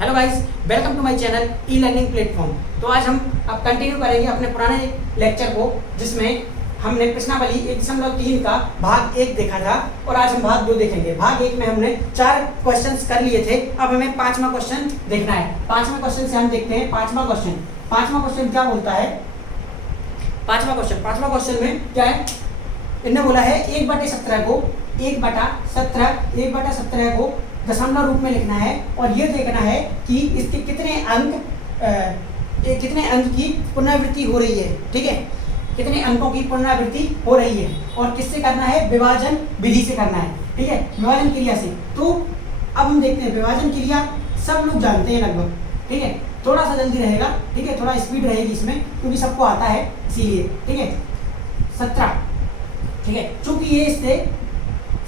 Hello guys, welcome to my channel e learning platform. तो आज हम अब कंटिन्यू करेंगे अपने पुराने लेक्चर को, जिसमें हमने प्रश्नावली 1.3 का भाग 1 देखा था और आज हम भाग 2 देखेंगे। भाग 1 में हमने 4 क्वेश्चंस कर लिए थे, अब हमें 5वां क्वेश्चन देखना है। 5वें क्वेश्चन से हम देखते हैं 5वां क्वेश्चन। 5वां क्वेश्चन क्या बोलता है? 5वां क्वेश्चन में क्या है? इन्होंने बोला है 1/17 को दशमलव रूप में लिखना है और ये देखना है कि इसके कितने अंक की पुनरावृत्ति हो रही है। ठीक है, कितने अंकों की पुनरावृत्ति हो रही है और किससे करना है? विभाजन विधि से करना है। ठीक है, विभाजन क्रिया से। तो अब हम देखते हैं, विभाजन क्रिया सब लोग जानते हैं लगभग। ठीक है, थोड़ा सा जल्दी रहेगा। ठीक है, थोड़ा स्पीड रहेगी इसमें क्योंकि सबको आता है, इसीलिए। ठीक है, 17। ठीक है, चूंकि ये इससे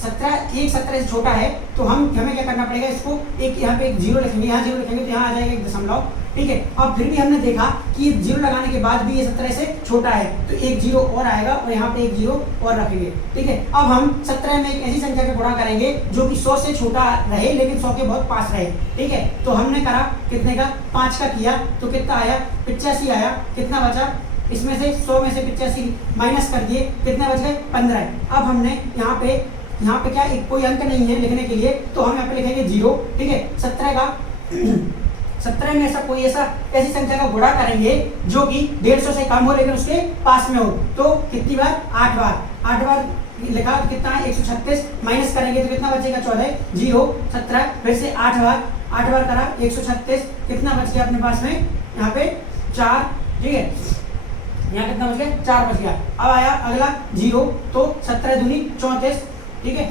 17 से छोटा है तो हमें क्या करना पड़ेगा? इसको एक यहाँ पे एक जीरो लिखेंगे, यहाँ जीरो लिखेंगे तो यहाँ आ जाएगा 1 दशमलव। ठीक है, अब फिर भी हमने देखा कि जीरो लगाने के बाद भी ये 17 से छोटा है तो एक जीरो और आएगा और यहाँ पे एक जीरो और रखेंगे। ठीक है, अब हम 17 में एक ऐसी संख्या का गुणा करेंगे जो कि 100 से छोटा रहे लेकिन 100 के बहुत पास रहे। ठीक है, तो हमने करा कितने का? 5 का किया तो कितना आया? 85 आया। कितना बचा? इसमें से 100 में से 85 माइनस कर दिए, कितने बच गए? 15। अब हमने यहाँ पे क्या एक कोई अंक नहीं है लिखने के लिए तो हम यहाँ पे लिखेंगे 0। ठीक है, 17 में ऐसी संख्या का गुणा करेंगे जो कि 150 से कम हो लेकिन उसके पास में हो। तो कितनी बार? 8 बार लिखा तो कितना है? 136। माइनस करेंगे तो कितना बचेगा? 14। 0 17 फिर से 8 बार करा 136। कितना बच गया अपने पास में? यहाँ पे 4। ठीक है, यहाँ कितना बच गया? 4 बच गया। अब आया अगला 0 तो 17 दूनी 34। ठीक है,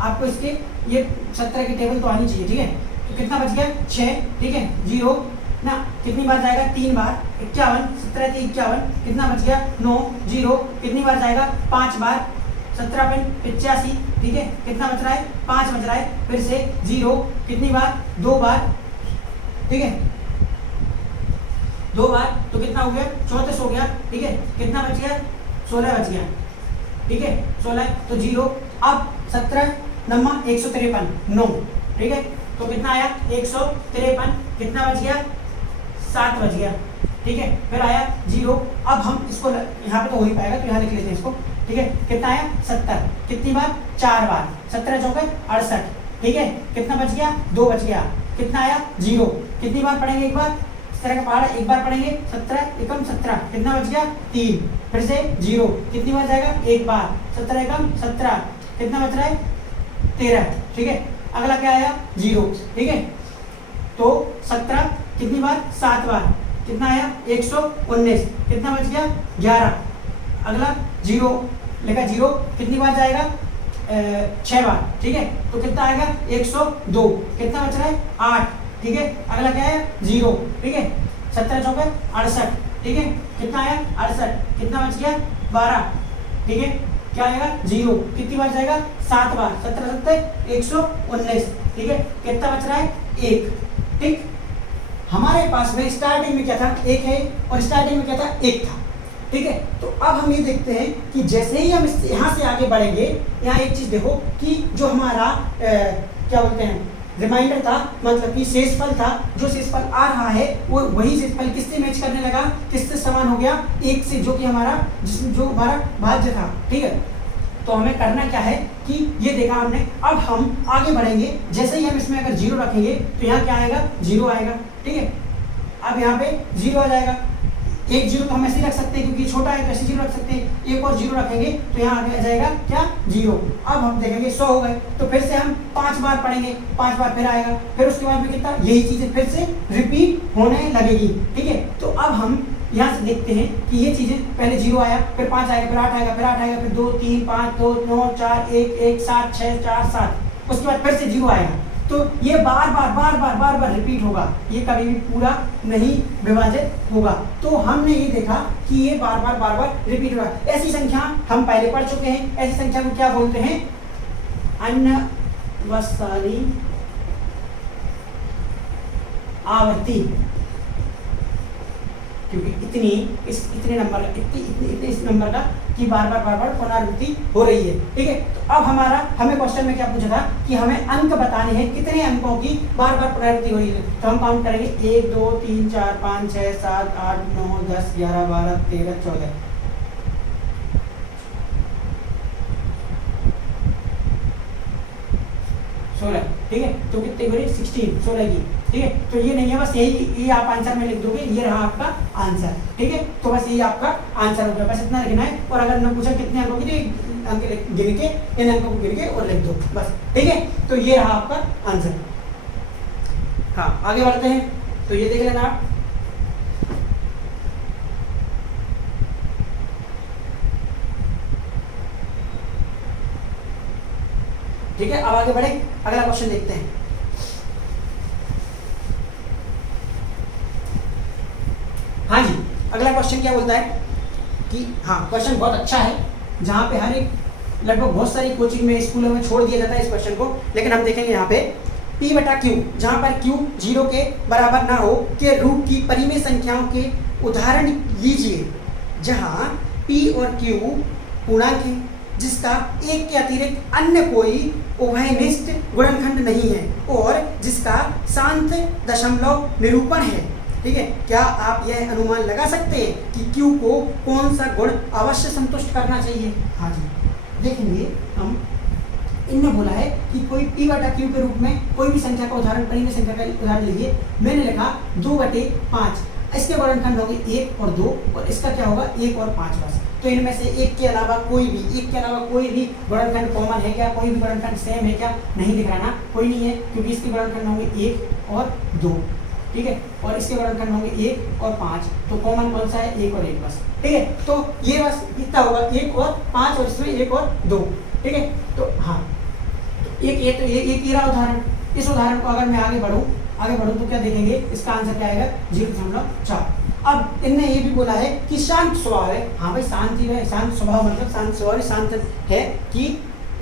आपको इसके ये 17 की टेबल तो आनी चाहिए। ठीक है, तो कितना बच गया? 6। ठीक है, 0 ना कितनी बार जाएगा? 3 बार। 51 17 × 51 कितना बच गया? 9। 0 कितनी बार जाएगा? 5 बार। 17 × 85। ठीक है, कितना बच रहा है? 5 बच रहा है। फिर से 0 कितनी बार? 2 बार। ठीक है, 2 बार तो कितना हो गया? 34 हो गया। ठीक है, कितना बच गया? 16 बच गया। ठीक है, 16 तो 0। अब 17 नंबर 153 9। ठीक है, तो कितना आया? 153। कितना बच गया? 7 बच गया। ठीक है, फिर आया 0। अब हम इसको यहाँ पे तो हो ही पाएगा तो यहाँ लिख लेते हैं इसको। ठीक है, कितना आया? 70। कितनी बार? 4 बार। 17 चौके 68। ठीक है, कितना बच गया? 2 बच गया। कितना आया? 0 कितनी बार पढ़ेंगे? एक बार। इस तरह का पहाड़ एक बार पढ़ेंगे। 17 एकम 17 कितना बच गया? 3। फिर से 0 कितनी बार जाएगा? एक बार। 17 एकम 17 कितना बच रहा है? 13। ठीक है, अगला क्या आया? 0। ठीक है, तो 17 कितनी बार? 7 बार। कितना आया? 119। कितना बच गया? 11। अगला 0 लिखा 0 कितनी बार जाएगा? 6 बार। ठीक है, तो कितना आएगा? 102। कितना बच रहा है? 8। ठीक है, अगला क्या है? 0। ठीक है, 17 चौके 68। ठीक है, कितना आया? 68। कितना बच गया? 12। ठीक है, क्या आएगा? 0 कितनी बार जाएगा? 7 बार। 17 7 119। ठीक है, कितना बच रहा है? 1। ठीक, हमारे पास में स्टार्टिंग में क्या था? 1 है और स्टार्टिंग में क्या था? 1 था। ठीक है, तो अब हम ये देखते हैं कि जैसे ही हम यहाँ से आगे बढ़ेंगे, यहाँ एक चीज देखो कि जो हमारा क्या बोलते हैं रिमाइंडर था, मतलब कि शेषफल था, जो शेषफल आ रहा है वो वही शेषफल किससे मैच करने लगा? किससे समान हो गया? 1 से, जो कि हमारा भाज्य था। ठीक है, तो हमें करना क्या है कि ये देखा हमने। अब हम आगे बढ़ेंगे, जैसे ही हम इसमें अगर 0 रखेंगे तो यहाँ क्या आएगा? 0 आएगा। ठीक है, अब यहाँ पे 0 आ जाएगा। एक 0 तो हम ऐसे रख सकते हैं क्योंकि छोटा है तो ऐसे 0 रख सकते हैं। एक और 0 रखेंगे तो यहाँ आगे आ जाएगा क्या? 0। अब हम देखेंगे 100 हो गए तो फिर से हम 5 बार पढ़ेंगे। 5 बार फिर आएगा। फिर उसके बाद में कितना? यही चीजें फिर से रिपीट होने लगेगी। ठीक है, तो अब हम यहाँ से देखते हैं कि ये चीजें पहले 0 आया, फिर 5 आएगा, फिर 8 आएगा, फिर 8 आएगा, फिर 2 3 5 2 9 4 1 1 7 6 4 7। उसके बाद फिर से 0 आएगा। तो ये बार बार रिपीट होगा, ये कभी भी पूरा नहीं विभाजित होगा। तो हमने ये देखा कि ये बार बार रिपीट होगा। ऐसी संख्या हम पहले पढ़ चुके हैं। ऐसी संख्या को क्या बोलते हैं? अनवसानी आवर्ती। क्योंकि इतने नंबर इस नंबर का कि बार बार पुनरावृत्ति हो रही है। ठीक है, तो अब हमें क्वेश्चन में क्या पूछा था कि हमें अंक बताने हैं, कितने अंकों की बार बार पुनरावृत्ति हो रही है। तो हम काउंट करेंगे 1 2 3 4 5 6 7 8 9 10 11 12 13 14 16। ठीक है, तो कितने हो रही 16 की। ठीक है, तो ये नहीं है, बस यही आप आंसर में लिख दोगे, ये रहा आपका आंसर। ठीक है, तो बस यही आपका आंसर हो गया, बस इतना लिखना है। और अगर मैं पूछा कितने अंकों की, तो अंक गिन के इन अंकों को गिन के और लिख दो बस। ठीक है, तो ये रहा आपका आंसर। हाँ, आगे बढ़ते हैं, तो ये देख लेना आप। ठीक है, अब आगे बढ़े, अगला क्वेश्चन देखते हैं। हाँ जी, अगला क्वेश्चन क्या बोलता है कि हाँ, क्वेश्चन बहुत अच्छा है, जहाँ पे हर एक लगभग बहुत सारी कोचिंग में, स्कूलों में छोड़ दिया जाता है इस क्वेश्चन को, लेकिन हम देखेंगे यहाँ पे P बटा Q, जहाँ पर Q 0 के बराबर ना हो के रूट की परिमेय संख्याओं के उदाहरण लीजिए, जहाँ P और Q पूर्णांक है, जिसका एक के अतिरिक्त अन्य कोई उभयनिष्ठ गुणनखंड नहीं है और जिसका शांत दशमलव निरूपण है। ठीक है, क्या आप यह अनुमान लगा सकते हैं कि Q को कौन सा गुण अवश्य संतुष्ट करना चाहिए? हाँ जी, देखेंगे हम। इनने बोला है कि कोई P बटा Q के रूप में कोई भी संख्या का उदाहरण, परिमेय संख्या का उदाहरण लीजिए। मैंने लिखा 2/5, इसके गुणनखंड होंगे 1 और 2, और इसका क्या होगा 1 और 5 बस। तो इनमें से एक के अलावा कोई भी गुणनखंड कॉमन है क्या? कोई भी गुणनखंड सेम है क्या? नहीं दिख रहा ना, कोई नहीं है, क्योंकि इसके गुणनखंड होंगे 1 और 2। ठीक है, और इसके गुणनखंड होंगे 1 और 5, तो कॉमन कौन सा है? 1 और 1 बस। ठीक है, तो ये बस इतना होगा, 1 और 5, और इसमें 1 और 2। ठीक है, तो हाँ, तो एक ही रहा उदाहरण। इस उदाहरण को अगर मैं आगे बढ़ूँ तो क्या देखेंगे, इसका आंसर क्या आएगा? 0.4। अब इनने ये भी बोला है कि शांत स्वभाव है। हाँ भाई, शांति है, शांत स्वभाव मतलब शांत स्वभाव, शांत है कि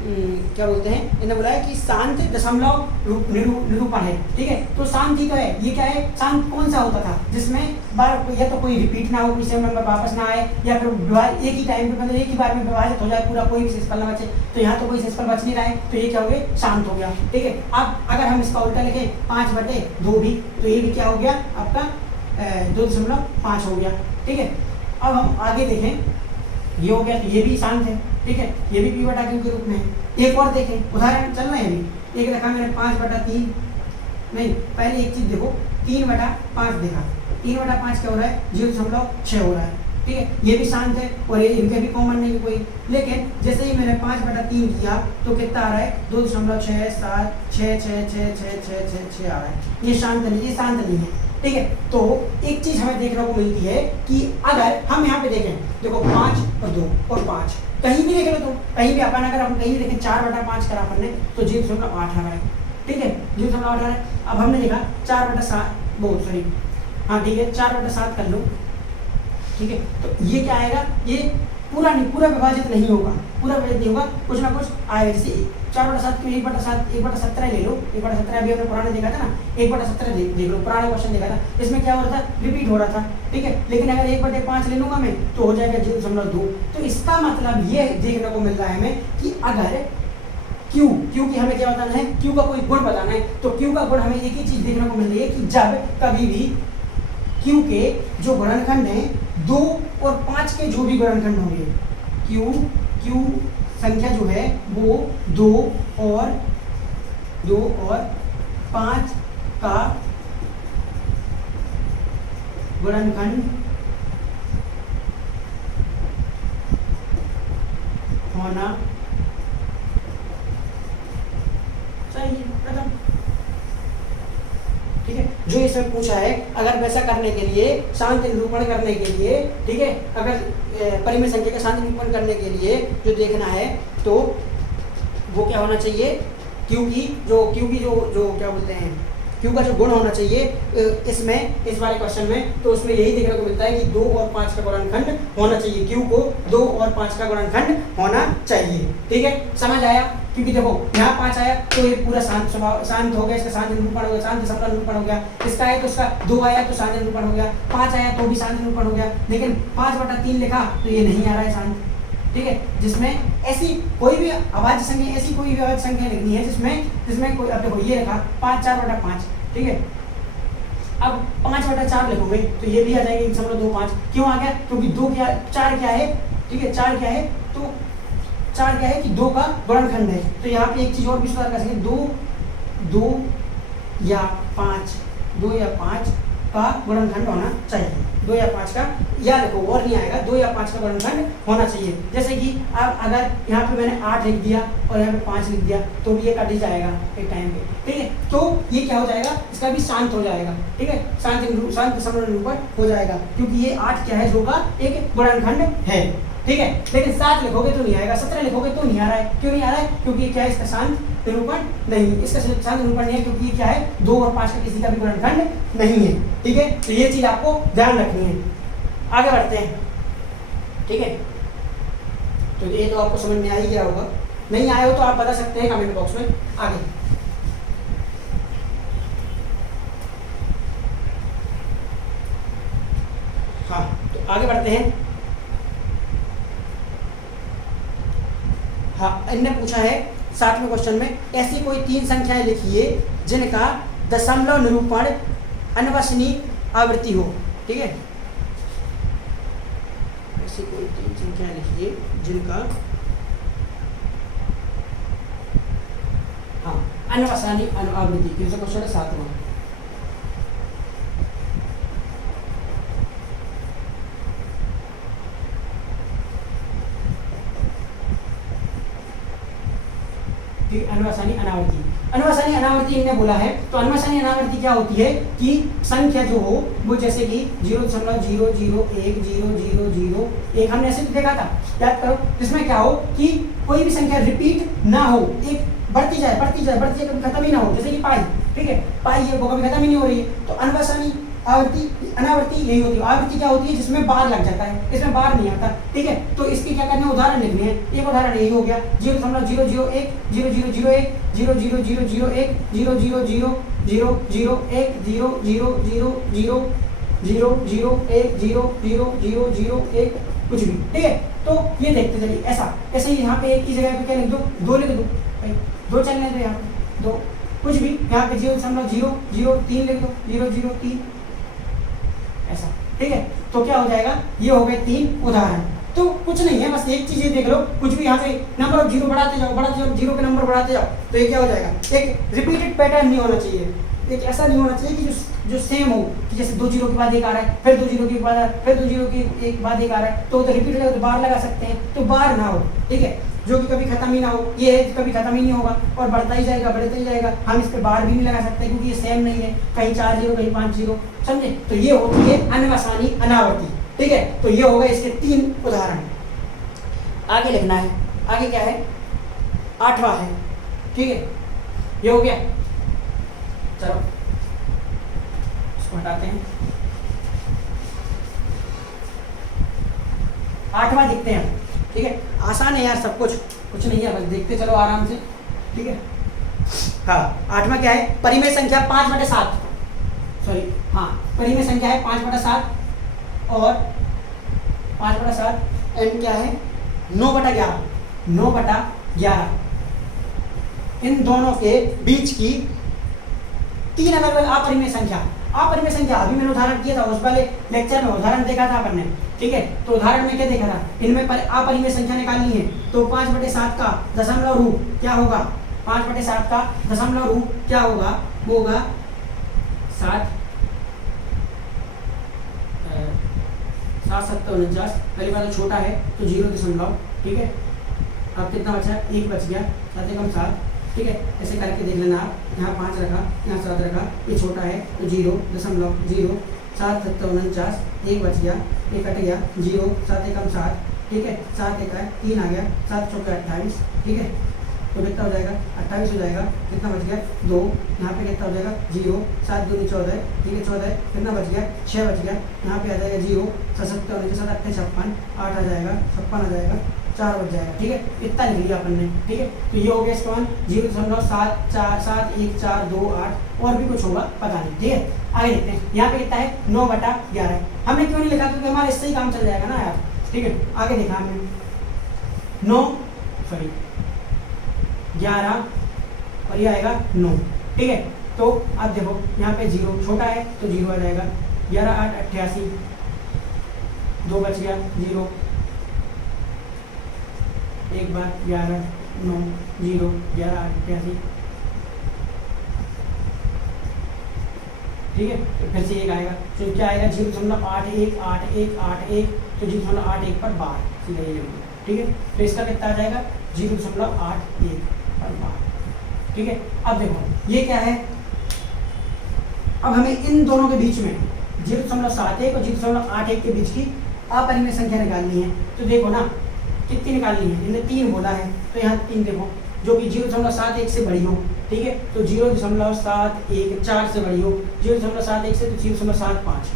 क्या बोलते हैं, इन्होंने बोला है कि शांत दशमलव निरूपण है। ठीक है, तो शांति का है, ये क्या है? शांत कौन सा होता था जिसमें बार या तो कोई रिपीट ना हो, कोई सेम नंबर वापस ना आए, या फिर एक ही टाइम पे, मतलब एक ही बार में विभाजित हो जाए पूरा, कोई भी शेषफल ना बचे। तो यहाँ तो कोई शेषफल बच नहीं रहा है, तो ये क्या हो गया? शांत हो गया। ठीक है, अब अगर हम इसका उल्टा लिखें 5/2 भी, तो ये भी क्या हो गया आपका? 2.5 हो गया। ठीक है, अब हम आगे देखें, ये हो गया, तो ये भी शांत है। ठीक है, ये भी P बटा Q के रूप में है। एक और देखें, उदाहरण चल रहा है अभी। एक देखा मैंने 5/3, नहीं, पहले एक चीज देखो, 3/5 देखा। 3/5 क्या हो रहा है? 0.6 हो रहा है। ठीक है, ये भी शांत है, और ये इनके भी कॉमन नहीं है कोई। लेकिन जैसे ही मैंने 5/3 किया, तो कितना आ रहा है? 2.67 आ रहा है। ये शांत नहीं है। ठीक है, तो एक चीज हमें देखने को मिलती है कि अगर हम यहाँ पे देखें, देखो 5 और 2 और 5, कहीं भी देख लो, तो कहीं भी अपन अगर हम कहीं भी देखें 4/5 करा अपन ने, तो 0.8 आ रहा है। ठीक है, 0.8 आ रहा है। अब हमने देखा 4/7, हाँ ठीक है, 4/7 कर लो। ठीक है, तो ये क्या आएगा? ये पूरा विभाजित नहीं होगा, कुछ ना कुछ आएगा। जैसे 4/7 क्यों? 1/17 ले लो। 1/17 अभी हमने पुराने देखा था ना, 1/17 देख लो, पुराने क्वेश्चन देखा था, इसमें क्या हो रहा था? रिपीट हो रहा था। ठीक है, लेकिन अगर 1/5 ले लूंगा मैं, तो हो जाएगा 0.2। तो इसका मतलब ये देखने को मिल रहा है हमें कि अगर Q की हमें क्या बताना है? Q का कोई गुण बताना है। तो Q का गुण हमें एक ही चीज देखने को मिल रही है कि जब कभी भी Q के जो गुणनखंड हैं, 2 और 5 के जो भी गुणनखंड होंगे, Q संख्या जो है वो 2 और 5 का गुणनखंड होना चाहिए। खत्म। ठीक है, जो इसमें पूछा है, अगर वैसा करने के लिए, शांत निरूपण करने के लिए, ठीक है, अगर परिमेय संख्या का शांत निरूपण करने के लिए जो देखना है, तो वो क्या होना चाहिए? Q की जो क्या बोलते हैं, Q का जो गुण होना चाहिए इसमें, इस वाले क्वेश्चन में, तो उसमें यही देखने को मिलता है कि 2 और 5 का गुणनखंड होना चाहिए। Q को 2 और 5 का गुणनखंड होना चाहिए। ठीक है, समझ आया क्योंकि देखो यहाँ 5 आया तो ये पूरा शांत स्वभाव शांत हो गया, इसका शांत निरूपण हो गया, शांत दशमलव निरूपण हो गया। इसका है तो इसका 2 आया तो शांत निरूपण हो गया, 5 आया तो भी शांत निरूपण हो गया। लेकिन 5/3 लिखा तो ये नहीं आ रहा है शांत। ठीक है, जिसमें ऐसी कोई भी अभाज्य संख्या, ऐसी कोई भी अभाज्य संख्या लिखनी है जिसमें कोई, अब देखो ये रखा 5 4/5। ठीक है, अब 5/4 लिखोगे तो ये भी आ जाएगा 1.25। क्यों आ गया? क्योंकि 4 क्या है? ठीक है, 4 क्या है? तो 4 क्या है कि 2 का गुणनखंड है। तो यहाँ पे एक चीज और भी सुधार कर सकते, 2 या 5 का गुणनखंड होना चाहिए। 2 या 5 का, या देखो और नहीं आएगा, 2 या 5 का गुणनखंड होना चाहिए। जैसे कि अब अगर यहाँ पे मैंने 8 लिख दिया और यहाँ पे 5 लिख दिया तो भी ये कट ही जाएगा एक टाइम पे। ठीक है, तो ये क्या हो जाएगा? इसका भी शांत हो जाएगा। ठीक है, शांत दशमलव निरूपण हो जाएगा, क्योंकि ये 8 क्या है? जो का एक गुणनखंड है। ठीक है, लेकिन 7 लिखोगे तो नहीं आएगा, 17 लिखोगे तो नहीं आ रहा है। क्यों नहीं आ रहा है? क्योंकि ये क्या है? इसका शांत निरूपण नहीं, इसका शांत निरूपण नहीं है, क्योंकि ये क्या है? 2 और 5 का किसी का भी गुणनखंड नहीं है। ठीक है, तो ये चीज आपको ध्यान रखनी है। आगे बढ़ते हैं। ठीक है, तो ये तो आपको समझ में आ ही गया होगा, नहीं आया हो तो आप बता सकते हैं कमेंट बॉक्स में। आगे हाँ, तो आगे बढ़ते हैं। हाँ, इनने पूछा है 7वें क्वेश्चन में, ऐसी कोई 3 संख्याएं लिखिए जिनका दशमलव निरूपण अनवसनीय आवृत्ति हो। ठीक है, ऐसी कोई 3 संख्याएं लिखिए जिनका अनवसनीय आवृत्ति। क्वेश्चन है 7वां। अनवसानी अनावर्ती, अनवसानी अनावर्ती इन्होंने बोला है। तो अनवसानी अनावर्ती क्या होती है कि संख्या जो हो वो जैसे कि 0.0010001 हमने ऐसे देखा था, याद करो, जिसमें क्या हो कि कोई भी संख्या रिपीट ना हो, एक बढ़ती जाए कभी खत्म ही ना हो, जैसे कि पाई। ठीक है, पाई है वो कभी खत्म ही नहीं हो रही है। तो अनवसानी अनावर्ती यही होती है। आवृत्ति क्या होती है? जिसमें बार लग जाता है, इसमें बार नहीं आता। ठीक है, तो इसके क्या करना है? उदाहरण लिखने हैं। एक उदाहरण यही हो गया 0.001 0001 00001 0000001 0000001 कुछ भी। ठीक है, तो ये देखते चलिए। ऐसे ही यहाँ पे एक की जगह पे क्या लिख दो? 2 लिख दो, 2 चलने दो, यहाँ पे 2 कुछ भी। यहाँ पे 0.003 लिख दो, 003 ऐसा। ठीक है, तो क्या हो जाएगा? ये हो गए 3 उदाहरण। तो कुछ नहीं है, बस एक चीज ये देख लो, कुछ भी यहाँ पे नंबर ऑफ 0 बढ़ाते जाओ, 0 पे नंबर बढ़ाते जाओ, तो ये क्या हो जाएगा? एक रिपीटेड पैटर्न नहीं होना चाहिए, एक ऐसा नहीं होना चाहिए कि जो सेम हो, कि जैसे 2 0 के बाद एक आ रहा है, फिर 2 0 के बाद आ रहा है, फिर 2 0 के एक बाद एक आ रहा है, तो रिपीट लगा तो बार लगा सकते हैं, तो बार ना हो। ठीक है, जो कि कभी खत्म ही ना हो, ये है कभी खत्म ही नहीं होगा और बढ़ता ही जाएगा। हम इस पे बार भी नहीं लगा सकते क्योंकि ये सेम नहीं है, कहीं 4 0 कहीं 5 0, समझे? तो ये होती है अनवसानी अनावर्ती। ठीक है, तो ये हो गए इसके 3 उदाहरण। आगे लिखना है, आगे क्या है? 8वां है। ठीक है, ये हो गया। चलो इसको हटाते हैं। 8वां देखते हैं। ठीक है, आसान है यार, सब कुछ नहीं है, बस देखते चलो आराम से। ठीक है, हाँ, 8वां क्या है? परिमेय संख्या 5/7। सॉरी, हाँ, परिमेय संख्या है 5/7 और 5/7 एंड क्या है? 9/11। 9/11 इन दोनों के बीच की 3 अलग अलग अपरिमेय संख्या। अपरिमेय संख्या अभी मैंने उदाहरण किया था, उस वाले लेक्चर में उदाहरण देखा था अपन ने। ठीक है, तो उदाहरण में क्या देखा था? इनमें अपरिमेय संख्या निकालनी है, तो 5/7 का दशमलव रूप क्या होगा? 5/7 का दशमलव रूप क्या होगा? वो होगा 7 7 7 49। पहली बार तो छोटा है तो 0 दशमलव। ठीक है, अब कितना बचा? 1 बच गया, 7 एकम 7। ठीक है, ऐसे करके देख लेना आप। यहाँ 5 रखा, यहाँ 7 रखा, ये छोटा है तो 0.0 7 7 49, 1 बच गया, 1 कट गया, 0 7 एकम 7। ठीक है, 7 1 3 आ गया, 7 चौके 28। ठीक है, तो कितना हो जाएगा? 28 हो जाएगा। कितना बच गया? 2। यहाँ पे कितना हो जाएगा? 0 7 2 14। ठीक है, 14। कितना बच गया? 6 बच गया। यहाँ पे आ जाएगा 0 7 7 7 8 56, 8 आ जाएगा, 56 आ जाएगा, 4 बच जाएगा। ठीक है, इतना लिख लिया अपन ने। ठीक है, तो ये हो गया इसका मान 0.74718 और भी कुछ होगा पता नहीं। ठीक है, आगे देखते हैं। यहाँ पे कितना है 9/11। हमने क्यों नहीं लिखा, क्योंकि हमारा इससे ही काम चल जाएगा ना यार। ठीक है, आगे देखा हमने 11 और ये आएगा 9। ठीक है, तो अब देखो यहाँ पे 0 छोटा है तो 0 आ जाएगा। 11 8 88, 2 बच गया 0, एक बार 11 9 0 11 8 88। ठीक है, तो फिर से एक आएगा, तो क्या आएगा 0.818181, तो 0.81 पर 12 सीधा ये लिख दो। ठीक है, तो इसका कितना आ जाएगा 0.81 पर 12। ठीक है, अब देखो ये क्या है, अब हमें इन दोनों के बीच में 0.71 और 0.81 के बीच की अपरिमेय संख्या निकालनी है। तो देखो ना कितनी निकालनी है, इन्हें 3 बोला है, तो यहाँ 3 देखो जो कि 0.71 से बड़ी हो। ठीक है, तो 0.71 4 से बड़ी हो, 0.71 से तो 0.75।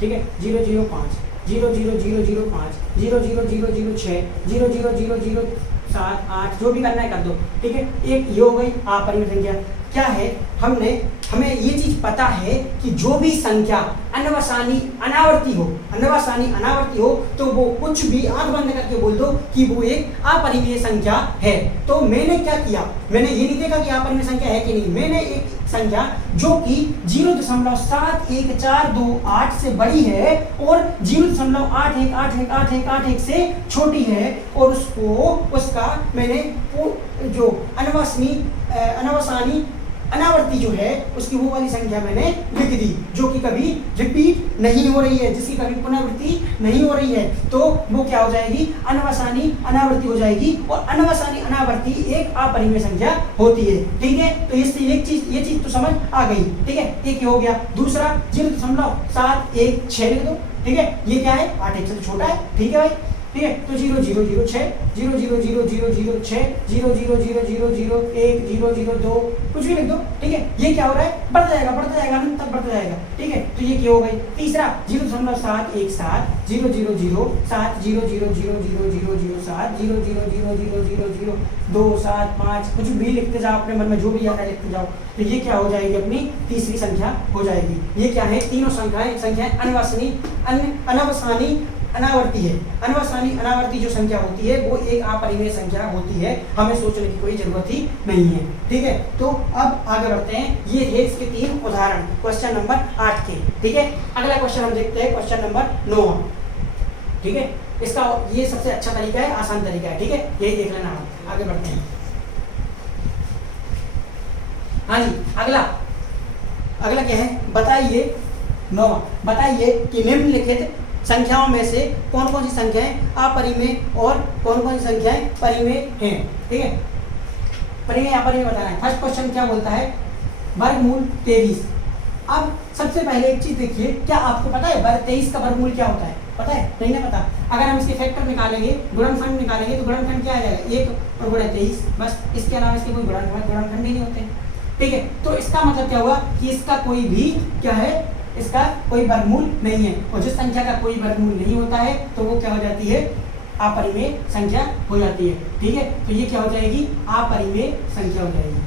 ठीक है, 0.05 0.0005 0.0006 0.0007 8 जो भी करना है कर दो। ठीक है, एक ये हो गई अपरिमेय संख्या। क्या है, हमें ये चीज पता है कि जो भी संख्या अनवसानी अनावर्ती हो तो वो कुछ भी आंख बंद करके बोल दो कि वो एक अपरिमेय संख्या है। तो मैंने क्या किया, मैंने ये नहीं देखा कि अपरिमेय संख्या है कि नहीं, मैंने एक संख्या जो कि 0.714281 से बड़ी है और 0.818181 से छोटी है, और उसका मैंने जो अनवसानी अनावर्ती जो है उसकी वो वाली संख्या मैंने लिख दी, जो कि कभी रिपीट नहीं हो रही है, जिसकी कभी पुनरावृत्ति नहीं हो रही है। तो वो क्या हो जाएगी, अनवसानी अनावर्ती हो जाएगी, और अनवसानी अनावर्ती एक अपरिमेय संख्या होती है। ठीक है, तो ये चीज तो समझ आ गई। ठीक है, एक हो गया। दूसरा 0.716 लिख दो। ठीक है, ये क्या है 8 से तो छोटा है। ठीक है भाई, ठीक है, तो 0.006 0.00006 0.00001 0.02 कुछ भी लिख दो। ठीक है, ये क्या हो रहा है, बढ़ता जाएगा अनंत तक बढ़ता जाएगा। ठीक है, तो ये क्या हो गई। तीसरा 0.717 0.007 0.00007 0.0000275 कुछ भी लिखते जाओ, अपने मन में जो भी आता है लिखते जाओ। तो ये क्या हो जाएगी, अपनी तीसरी संख्या हो जाएगी। ये क्या है, तीनों संख्याएं अनवसानी अनावर्ती है। अनवसानी अनावर्ती जो संख्या होती है वो एक अपरिमेय संख्या होती है, हमें सोचने की कोई जरूरत ही नहीं है। ठीक है, तो अब आगे बढ़ते हैं। ये थे इसके 3 उदाहरण क्वेश्चन नंबर 8 के। ठीक है, अगला क्वेश्चन हम देखते हैं क्वेश्चन नंबर 9। ठीक है, इसका ये सबसे अच्छा तरीका है, आसान तरीका है। ठीक है, यही देख लेना। हम आगे बढ़ते हैं। हाँ जी, अगला क्या है, बताइए 9वां, बताइए कि निम्नलिखित संख्याओं में से कौन कौन सी संख्याएं अपरिमेय और कौन कौन सी संख्याएं परिमेय हैं। ठीक है, परिमेय अपरिमेय बताना है। फर्स्ट क्वेश्चन क्या बोलता है, वर्गमूल 23। अब सबसे पहले एक चीज देखिए, क्या आपको पता है 23 का वर्गमूल क्या होता है, पता है? नहीं ना पता। अगर हम इसके फैक्टर निकालेंगे, गुणनखंड निकालेंगे, तो गुणनखंड क्या आ जाएगा, 1 और गुणा 23, बस। इसके अलावा इसके कोई गुणनखंड ही नहीं होते। ठीक है, तो इसका मतलब क्या हुआ कि इसका कोई भी क्या है, इसका कोई वर्गमूल नहीं है, और जिस संख्या का कोई वर्गमूल नहीं होता है तो वो क्या हो जाती है, अपरिमेय संख्या हो जाती है। ठीक है, तो ये क्या हो जाएगी, अपरिमेय संख्या हो जाएगी।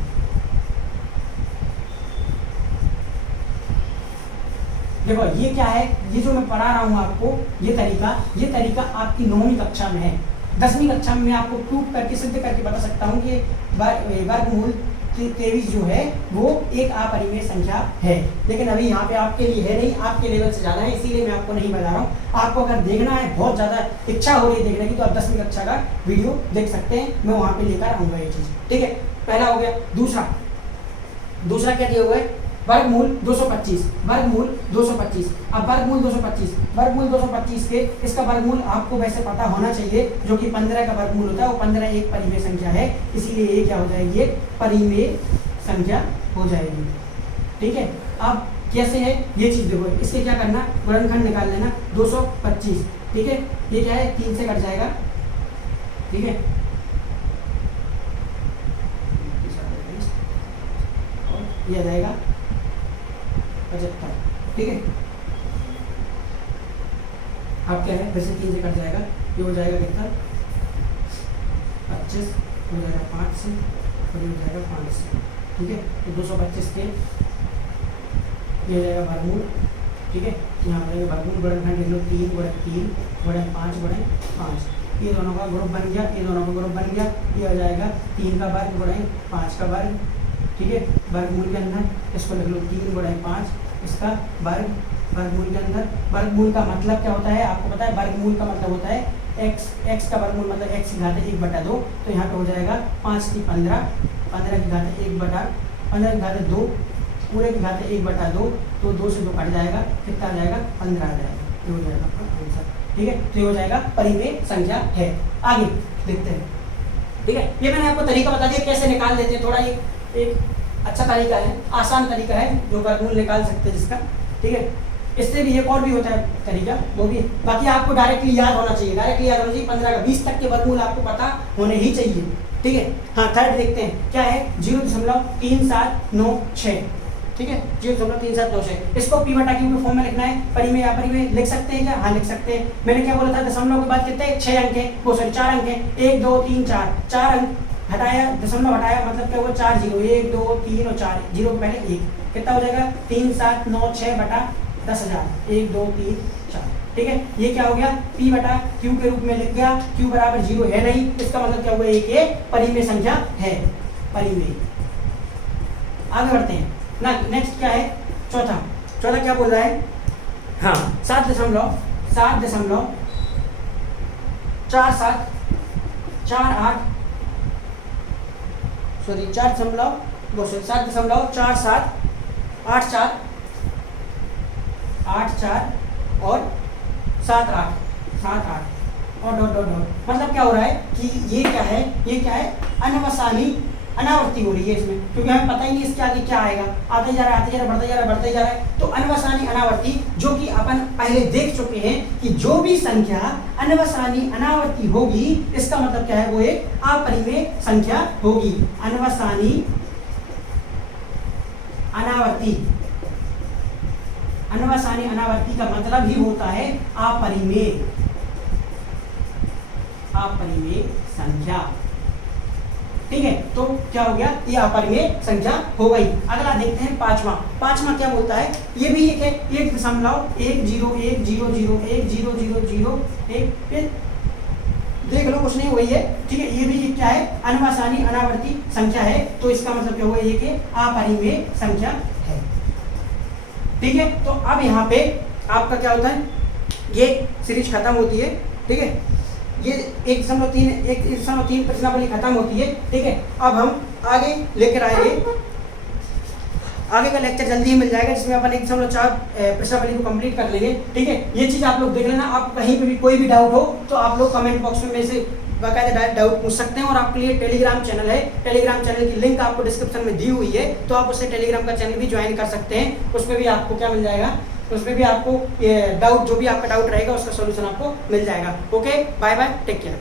देखो ये क्या है, ये जो मैं पढ़ा रहा हूँ आपको, ये तरीका आपकी 9वीं कक्षा में है। 10वीं कक्षा में मैं आपको प्रूफ करके सिद्ध करके बता सकता हूँ कि वर्गमूल 23 जो है वो एक अपरिमेय संख्या है, लेकिन अभी यहाँ पे आपके लिए है नहीं, आपके लेवल से ज़्यादा है, इसीलिए मैं आपको नहीं बता रहा हूँ। आपको अगर देखना है, बहुत ज़्यादा इच्छा हो रही है देखने की, तो आप 10वीं कक्षा का वीडियो देख सकते हैं, मैं वहाँ पे लेकर आऊँगा ये चीज़। ठीक है, पहला हो गया। दूसरा क्या दिया हुआ है, वर्गमूल 225। वर्गमूल 225। अब वर्गमूल 225 के इसका वर्गमूल आपको वैसे पता होना चाहिए, जो कि 15 का वर्गमूल होता है, वो 15 एक परिमेय संख्या है, इसीलिए ये क्या हो जाएगी, एक परिमेय संख्या हो जाएगी। ठीक है, अब कैसे है ये चीज देखो, इसके क्या करना, गुणनखंड निकाल लेना 225। ठीक है, ये क्या है, 3 से कट जाएगा। ठीक है, ये आ जाएगा 75। ठीक है, अब क्या है, फिर से 3 से कट जाएगा, ये हो जाएगा कितना, 25 हो जाएगा 5 से और ये हो जाएगा 5 से, ठीक है। तो 225 के ये हो जाएगा वर्गमूल, ठीक है। यहाँ हो जाएगा वर्गमूल गुणनखंड लिख लो 3 गुणन 3 गुणन 5 गुणन 5, ये दोनों का ग्रुप बन गया, ये दोनों का ग्रुप बन गया। ये हो जाएगा 3 का वर्ग गुणन 5 का वर्ग, ठीक है। वर्गमूल के अंदर इसको लिख लो 3 गुणन 5, इसका वर्ग वर्गमूल के अंदर। वर्गमूल का मतलब क्या होता है आपको पता है? वर्गमूल का मतलब होता है x का वर्गमूल मतलब x की घात 1/2, तो यहाँ पे हो जाएगा 5 की 15, 15 की घात 15 की घात 2, पूरे की घात 1/2, तो 2 से 2 कट जाएगा, कितना आ जाएगा? 15 आ जाएगा, ये हो जाएगा आपका आंसर, ठीक है। तो ये हो जाएगा परिमेय संख्या है। आगे देखते हैं, ठीक है। ये मैंने आपको तरीका बता दिया कैसे निकाल लेते हैं, थोड़ा ये एक अच्छा तरीका है, आसान तरीका है जो वर्गमूल निकाल सकते हैं जिसका, ठीक है। इससे भी एक और भी होता है तरीका, वो भी बाकी आपको डायरेक्टली याद होना चाहिए, 15 का 20 तक के वर्गमूल आपको पता होने ही चाहिए, ठीक है। हाँ, थर्ड देखते हैं क्या है, 0.3796, ठीक है, 0.3796। इसको p बटा q के फॉर्म में लिखना है, परिमेय या परिमेय लिख सकते हैं क्या? हाँ लिख सकते हैं। मैंने क्या बोला था, दशमलव के बाद कितने 6 अंक है, वो सॉरी 4 अंक है, 1 2 3 4 अंक हटाया, दशमलव हटाया, मतलब क्या हुआ 4 जीरो, 1 2 3 और 4, जीरो के पहले 1, कितना हो जाएगा 3796 बटा 10,000, 1 2 3 4, ठीक है। ये क्या हो गया, p बटा q के रूप में लिख गया, q बराबर 0 है नहीं, इसका मतलब क्या हुआ, ये परिमेय संख्या है, परिमेय। आगे बढ़ते हैं ना, नेक्स्ट क्या है, चौथा क्या बोल रहा है, हाँ 7.4748 सॉरी 7.4784 और 78 और डॉट डॉट डॉट, मतलब क्या हो रहा है कि ये क्या है अनावर्ती हो रही है इसमें, क्योंकि हमें पता ही नहीं इसके आगे क्या आएगा, आते जा रहा है बढ़ते जा रहा है। तो अनवसानी अनावर्ती, जो कि अपन पहले देख चुके हैं कि जो भी संख्या अनवसानी अनावर्ती होगी इसका मतलब क्या है, वो एक अपरिमेय संख्या होगी। अनवसानी अनावर्ती का मतलब ही होता है अपरिमेय संख्या, ठीक है। तो क्या हो गया, ये अपरिमेय संख्या हो गई। अगला देखते हैं पांचवा क्या बोलता है, ये भी एक है 1.1010101010 फिर देख लो कुछ नहीं वही है, ठीक है। ये भी क्या है, अनवसानी अनावर्ती संख्या है, तो इसका मतलब क्या हुआ, ये कि अपरिमेय संख्या है, ठीक है। तो अब यहाँ पे आपका क्या होता है, ये सीरीज खत्म होती है, ठीक है। ये 1.3 प्रश्नावली खत्म होती है, ठीक है। अब हम आगे लेकर आएंगे, आगे का लेक्चर जल्दी ही मिल जाएगा जिसमें अपन 1.4 प्रश्नावली को कंप्लीट कर लेंगे, ठीक है। ये चीज़ आप लोग देख लेना, आप कहीं पे भी कोई भी डाउट हो तो आप लोग कमेंट बॉक्स में मेरे से बाकायदा डाउट पूछ सकते हैं। और आपके लिए टेलीग्राम चैनल है, टेलीग्राम चैनल की लिंक आपको डिस्क्रिप्शन में दी हुई है, तो आप उससे टेलीग्राम का चैनल भी ज्वाइन कर सकते हैं। उसमें भी आपको क्या मिल जाएगा, उसमें भी आपको डाउट, जो भी आपका डाउट रहेगा उसका सोल्यूशन आपको मिल जाएगा। Okay, bye bye, take care.